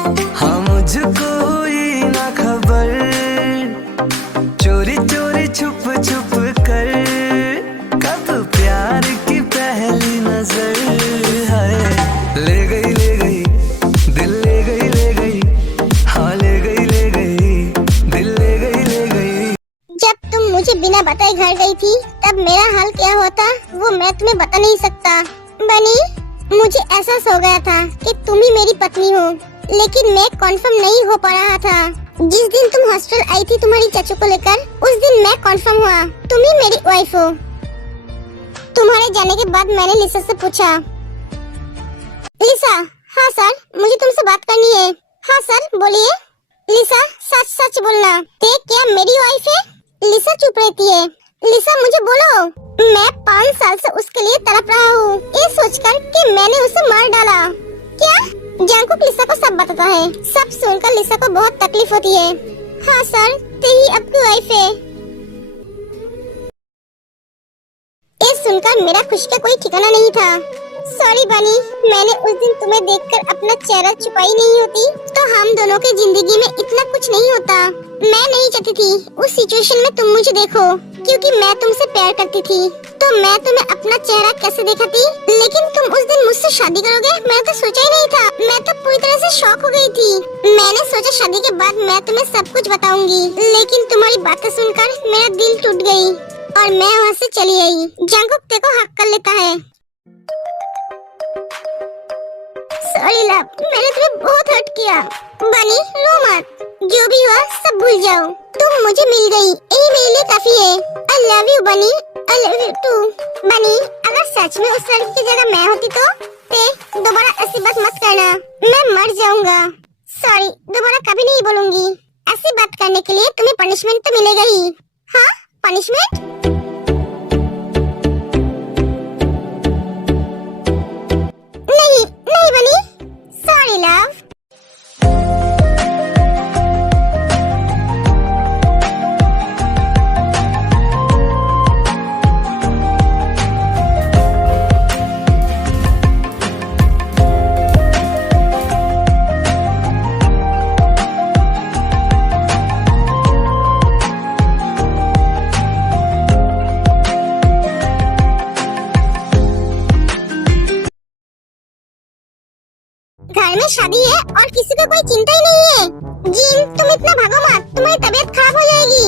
हाँ मुझको ही ना खबर, चोरी चोरी छुप छुप कर, कब प्यार की पहली नजर है। ले गई दिल ले गई, हाँ ले गई दिल ले गई। जब तुम मुझे बिना बताए घर गई थी तब मेरा हाल क्या होता वो मैं तुम्हें बता नहीं सकता। बनी, मुझे एहसास हो गया था कि तुम ही मेरी पत्नी हो, लेकिन मैं कंफर्म नहीं हो पा रहा था। जिस दिन तुम हॉस्टल आई थी तुम्हारी चाचू को लेकर, उस दिन मैं कंफर्म हुआ तुम ही मेरी वाइफ हो। तुम्हारे जाने के बाद मैंने लिसा से पूछा, लिसा, हाँ सर, मुझे तुमसे बात करनी है। हाँ सर, बोलिए। लिसा, सच सच बोलना, ते क्या मेरी वाइफ है? लिसा चुप रहती है। लिसा, मुझे बोलो। मैं 5 साल से उसके लिए तड़प रहा हूँ, ये सोचकर कि मैंने उसे मार डाला। क्या? जंकुक लिसा को सब बताता है। सब सुनकर लिसा को बहुत तकलीफ होती है। हाँ सर, ते ही आपकी वाइफ है। ये सुनकर मेरा खुशी का कोई ठिकाना नहीं था। सॉरी बनी, मैंने उस दिन तुम्हें देखकर अपना चेहरा छुपाई नहीं होती तो हम दोनों की जिंदगी में इतना कुछ नहीं होता। मैं नहीं चाहती थी उस सिचुएशन में तुम मुझे देखो, क्योंकि मैं तुमसे प्यार करती थी, तो मैं तुम्हें अपना चेहरा कैसे दिखाती। लेकिन तुम उस दिन मुझसे शादी करोगे मैंने तो सोचा ही नहीं था। मैं तो पूरी तरह से शॉक हो गई थी। मैंने सोचा शादी के बाद मैं तुम्हें सब कुछ बताऊंगी, लेकिन तुम्हारी बातें सुनकर मेरा दिल टूट गई और मैं वहाँ से चली आई। जंकुक तेरे को हक कर लेता है। सॉरी लव, मैंने तुम्हें बहुत हर्ट किया। बनी, रो मत, जो भी हुआ सब भूल जाओ। तुम मुझे मिल गई, यही मेरे लिए काफी है। आई लव यू बनी, आई लव यू टू। बनी, अगर सच में उस लड़की की जगह मैं होती तो दोबारा ऐसी बात मत करना, मैं मर जाऊंगा। सॉरी, दोबारा कभी नहीं बोलूंगी। ऐसी बात करने के लिए तुम्हें पनिशमेंट तो मिलेगा ही। हाँ, पनिशमेंट? नहीं बनी, सॉरी लव। घर में शादी है और किसी को कोई चिंता ही नहीं है। जिन, तुम इतना भागो मत, तुम्हारी तबीयत खराब हो जाएगी।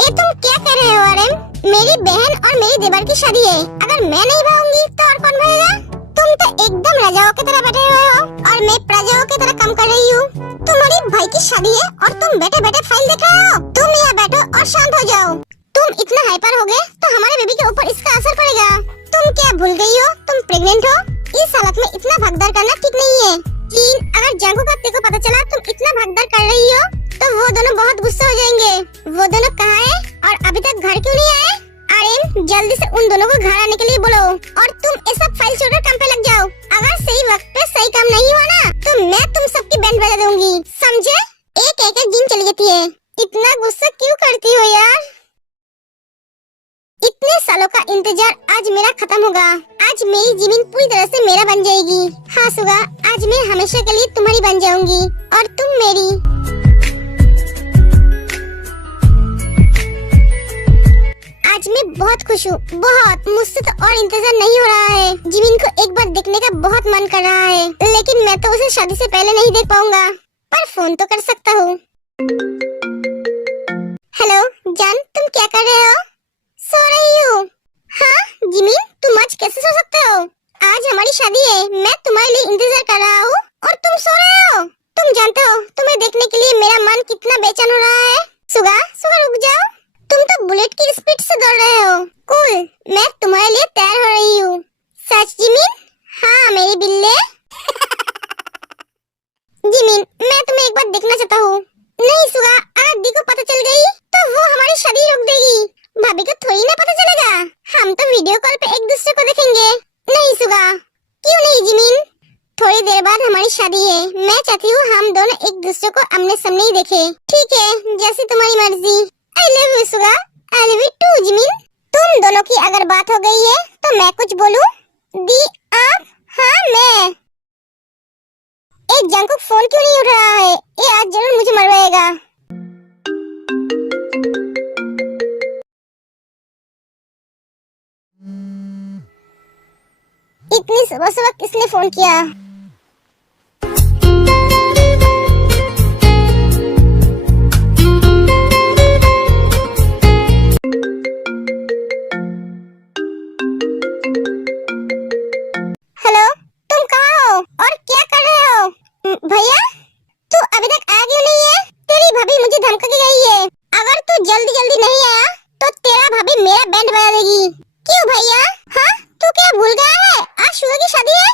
ये तुम क्या कर रहे हो आरएम? मेरी बहन और मेरी देवर की शादी है, अगर मैं नहीं भागूंगी तो और कौन भागेगा? तुम तो एकदम राजाओं की तरह बैठे हुए हो और मैं प्रजाओं की तरह काम कर रही हूँ। तुम्हारी भाई की शादी है और तुम बैठे बैठे फाइल देख रहे हो। तुम यहाँ बैठो और शांत हो जाओ। तुम इतना हाइपर हो गए तो हमारे बेबी के ऊपर इसका असर पड़ेगा। तुम क्या भूल गई हो तुम प्रेग्नेंट हो? इस हालत में इतना भागदौड़ करना ठीक नहीं है। जीन, अगर जंकुक को पता चला तुम इतना भागदौड़ कर रही हो तो वो दोनों बहुत गुस्सा हो जाएंगे। वो दोनों कहाँ है और अभी तक घर क्यों नहीं आए? आर्यन, जल्दी से उन दोनों को घर आने के लिए बोलो और तुम ये सब फाइल छोड़कर काम पे लग जाओ। अगर सही वक्त पे सही काम नहीं हुआ ना तो मैं तुम सबकी बैंड बजा दूंगी, समझे? एक एक जीन चली जाती है। इतना गुस्सा क्यों करती हो यार? इतने सालों का इंतजार आज मेरा खत्म होगा। आज मेरी जमीन पूरी तरह से मेरा बन जाएगी। हाँ सुगा, आज मैं हमेशा के लिए तुम्हारी बन जाऊंगी और तुम मेरी। आज मैं बहुत खुश हूँ, बहुत। मुझसे तो और इंतजार नहीं हो रहा है। जमीन को एक बार देखने का बहुत मन कर रहा है, लेकिन मैं तो उसे शादी से पहले नहीं देख पाऊंगा, पर फोन तो कर सकता हूँ। हेलो जान, तुम क्या कर रहे हो? सो रही हूँ। हाँ जिमिन, तुम आज कैसे सो सकते हो? आज हमारी शादी है, मैं तुम्हारे लिए इंतजार कर रहा हूँ और तुम सो रहे हो। तुम जानते हो तुम्हें देखने के लिए मेरा मन कितना बेचैन हो रहा है। सुगा, सुगा रुक जाओ, तुम तो बुलेट की स्पीड से दौड़ रहे हो। कूल, मैं तुम्हारे लिए तैयार हो रही हूँ। सच जिमिन? हाँ मेरी बिल्ले। जिमिन, मैं तुम्हें एक बार देखना चाहता हूँ। नहीं सुगा, अगर दी को पता चल गई तो वो हमारी शादी रोक देगी। भाभी को थोड़ी ना पता चलेगा, हम तो वीडियो कॉल पे एक दूसरे को देखेंगे। नहीं सुगा। क्यों नहीं जिमिन? थोड़ी देर बाद हमारी शादी है, मैं चाहती हूँ हम दोनों एक दूसरे को आमने सामने ही देखें। ठीक है, जैसी तुम्हारी मर्जी। I love you Suga, I love you too Jimin. तुम दोनों की अगर बात हो गई है तो मैं कुछ बोलूं? दी आप? हाँ मैं। एक जंकुक फोन क्यों नहीं उठ रहा है? ये आज जरूर मुझे मरवाएगा। इतनी सुबह सुबह किसने फोन किया? हेलो, तुम कहाँ हो और क्या कर रहे हो? भैया, तू अभी तक आ क्यों नहीं है? तेरी भाभी मुझे धमका के गई है, अगर तू जल्दी जल्दी नहीं आया तो तेरा भाभी मेरा बैंड बजा देगी। क्यों भैया? हाँ, तू क्या भूल गया है? आज शुगर की शादी है।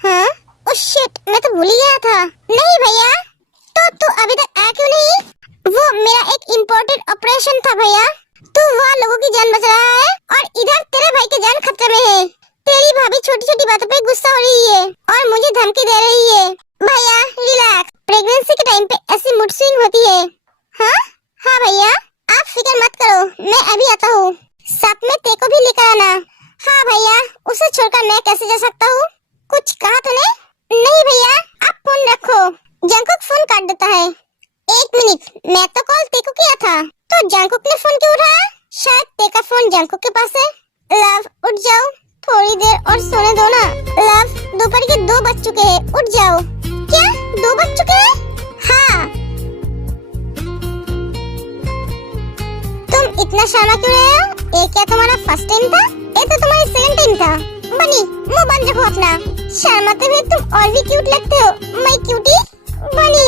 हाँ? ओह शिट, मैं तो भूल ही गया था। नहीं भैया, तो तू अभी तक आया क्यों नहीं? वो मेरा एक इम्पोर्टेंट ऑपरेशन था भैया। तू वहाँ लोगों की जान बचा रहा है और इधर तेरे भाई की जान खतरे में है। तेरी भाभी छोटी छोटी बातों पे गुस्सा हो रही है और मुझे धमकी दे रही है। भैया रिलैक्स, प्रेगनेंसी के टाइम पे ऐसी मूड स्विंग होती है। हाँ हाँ भैया, आप फिक्र मत करो, मैं अभी आता हूँ। साथ में तेको भी लेकर आना। हाँ भैया, उसे छोड़कर मैं कैसे जा सकता हूँ? कुछ कहा तूने? नहीं भैया, आप फोन रखो, जंकुक फोन काट देता है। एक मिनट, मैं तो कॉल तेको किया था, तो जंकुक ने फोन क्यों उठाया? शायद तेका फोन जंकुक के पास है। लव, उठ जाओ, थोड़ी देर और सोने दो ना। लव, दोपहर के 2 बज चुके हैं, उठ जाओ। क्या 2 बज चुके हैं? हाँ। तुम इतना शर्मा क्यों रहे हो? ये क्या तुम्हारा फर्स्ट टाइम था? ये तो तुम्हारी सेकंड टाइम था। बनी, मुंह बंद रखो अपना। शर्माते हुए तुम और भी क्यूट लगते हो। मैं क्यूटी? बनी।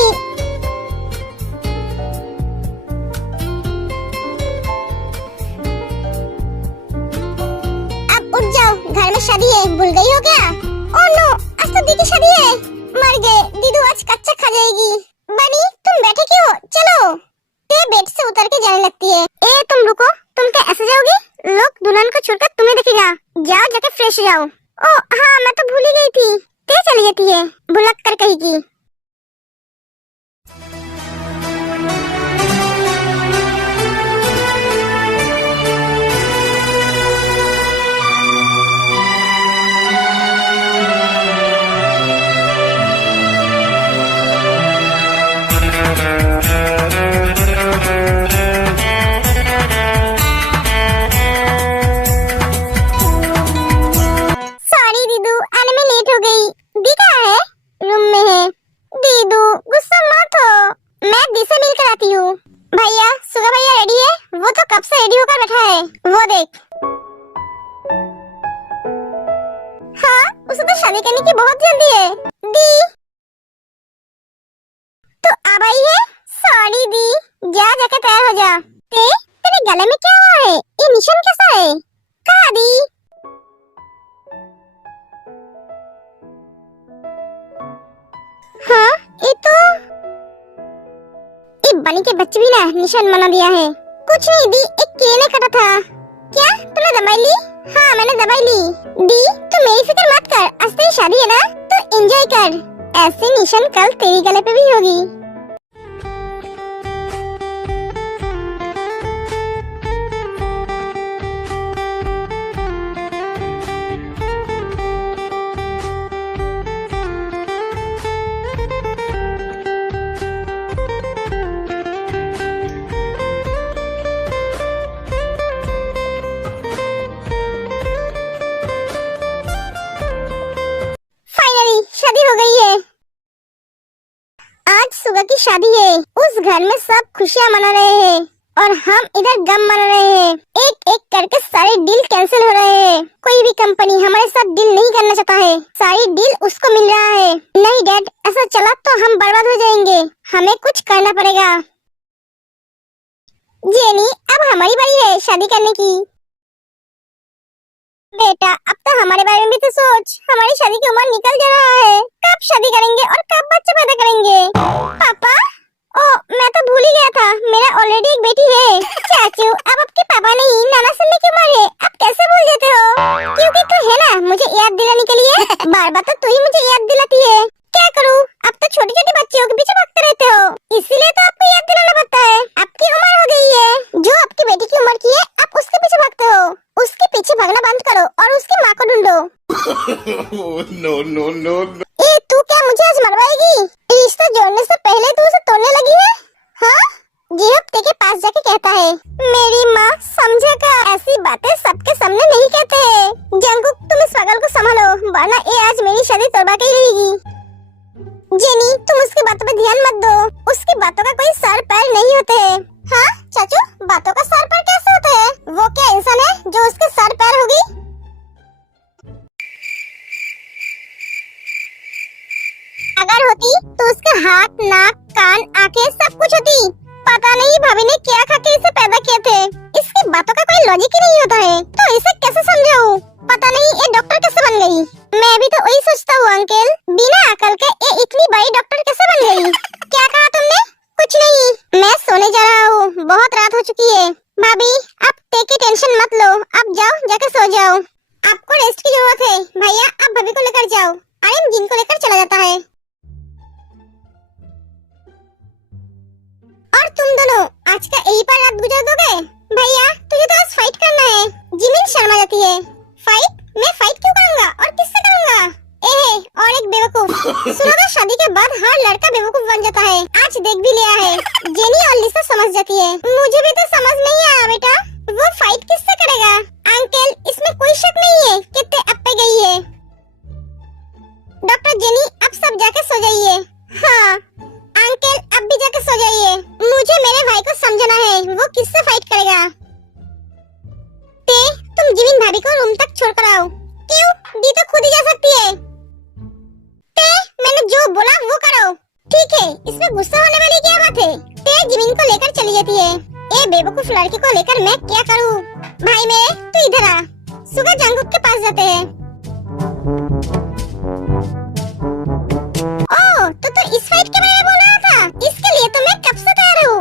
अब उठ जाओ, घर में शादी है, भूल गई हो क्या? ओह नो, आज तो दी की शादी है। मर गए, दीदू आज कच्चा खा जाएगी। बनी, तुम बैठे क्यों? चलो। ते बेड से उतर के जाने लगती है। ए तुम रुको, तुम क्या ऐसे जाओगी? लोग दुल्हन को छोड़कर तुम्हें देखेगा। जाओ जाके फ्रेश हो जाओ। ओ हाँ, मैं तो भूल ही गई थी। ते चली जाती है, भुलक कर कहेगी। सॉरी दीदू, आने में लेट हो गई। दी कहाँ है? रूम में है। दीदू गुस्सा मत हो, मैं दी से मिलकर आती हूँ। भैया, सुगा भैया रेडी है? वो तो कब से रेडी होकर बैठा है, वो देख। हाँ, उसे तो शादी करने की बहुत जल्दी है। दी तो अब आई है? सॉरी दी, जा जाके तैयार हो जा। तेरे गले में क्या हुआ है? ये निशान कैसा है? कहाँ दी? हाँ, ये बनी के बच्चे भी ना निशान बना दिया है। कुछ नहीं दी, एक कीड़े ने काटा था। क्या तुमने दवाई ली? हाँ मैंने दवाई ली। दी तू मेरी फिक्र मत कर, आज तेरी शादी है ना, तो एंजॉय कर। ऐसे निशान कल तेरी गले पे भी होगी। शादी हो गई है। आज सुगा की शादी है। उस घर में सब खुशियां मना रहे हैं और हम इधर गम मना रहे हैं। एक एक करके सारे डील कैंसिल हो रहे हैं। कोई भी कंपनी हमारे साथ डील नहीं करना चाहता है। सारी डील उसको मिल रहा है। नहीं डैड, ऐसा चला तो हम बर्बाद हो जाएंगे। हमें कुछ करना पड़ेगा। जेनी, अब हमारी बारी है शादी करने की। बेटा, अब तो हमारे बारे में भी तो सोच। हमारी शादी की उम्र निकल जा रहा है। कब शादी करेंगे और कब बच्चे पैदा करेंगे? पापा, ओ मैं तो भूल ही गया था, मेरा ऑलरेडी एक बेटी है। चाचू, अब आपके पापा नहीं, नाना सुनने की उम्र है। आप कैसे भूल जाते हो? क्योंकि तू है ना मुझे याद दिलाने के लिए। बार बार तो तू ही मुझे याद दिलाती है। क्या करूँ, अब तो छोटे छोटे बच्चों के पीछे भागते रहते हो, इसीलिए तो आपको याद दिलाना पड़ता है। आपकी उम्र हो गई है, जो आपकी बेटी की उम्र की है, आप उसके पीछे भागते हो। उसके पीछे भागना बंद करो और उसकी माँ को ढूंढो। No, no, no, no. ए, तू क्या मुझे आज मरवाएगी? जेनी, तुम उसकी बातों पे ध्यान मत दो। उसकी बातों का कोई सर पैर नहीं होते हैं। हाँ चाचू, बातों का सर पैर कैसे होते हैं? वो क्या इंसान है जो उसके सर पैर होगी? अगर होती तो उसके हाथ, नाक, कान, आंखें सब कुछ होती। पता नहीं भाभी ने क्या खा के इसे पैदा किए थे। इसकी बातों का कोई लॉजिक ही नहीं होता है, तो इसे कैसे समझाऊं? पता नहीं ये डॉक्टर कैसे बन गई? मैं भी तो वही सोचता हूँ अंकल, बिना अकल के ये इतनी बड़ी डॉक्टर कैसे बन गई? क्या कहा तुमने? कुछ नहीं, मैं सोने जा रहा हूँ, बहुत रात हो चुकी है। भाभी आप टेक की टेंशन मत लो, आप जाओ जाकर सो जाओ। आपको रेस्ट की जरूरत है। भैया आप भाभी को लेकर जाओ। आर्यन जिन को लेकर चला जाता है। और तुम दोनों आज का यही पर रात गुजार दोगे? भैया तुझे तो आज फाइट करना है। जिमिन शर्मा जाती है। फाइट? मैं फाइट क्यों करूंगा और किससे करूंगा? और एक बेवकूफ। सुनो तो शादी के बाद हर लड़का बेवकूफ बन जाता है। आज देख भी लिया है। जेनी और लिसा समझ जाती है। मुझे भी तो समझ नहीं आया बेटा, वो फाइट किससे करेगा? अंकल इसमें कोई शक नहीं है कि ते अब पे गई है। डॉक्टर जेनी अब सब जाके सो जाइए। हाँ अंकल अब भी जाके सो जाइए। मुझे मेरे भाई को समझना है, वो किससे फाइट करेगा। ते तुम जिमिन भाभी को रूम तक छोड़ कर आओ। क्यों? दी तो खुद ही जा सकती है। ते मैंने जो बोला वो करो। ठीक है, इसमें गुस्सा होने वाली क्या बात है? ते जिमिन को लेकर चली जाती है। ए बेवकूफ लड़की को लेकर मैं क्या करूं? भाई मेरे तू इधर आ। सुगा जंगुक के पास जाते हैं। ओह तो इस फाइट के बारे में बोल रहा था। इसके लिए तो मैं कब से तैयार हूँ।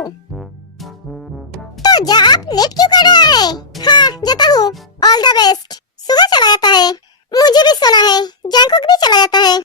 तो जा, आप लेट क्यों कर रहा है? हाँ जाता हूँ। All the best. सुगा चला जाता है। मुझे भी सोना है। जंगुक भी चला जाता है।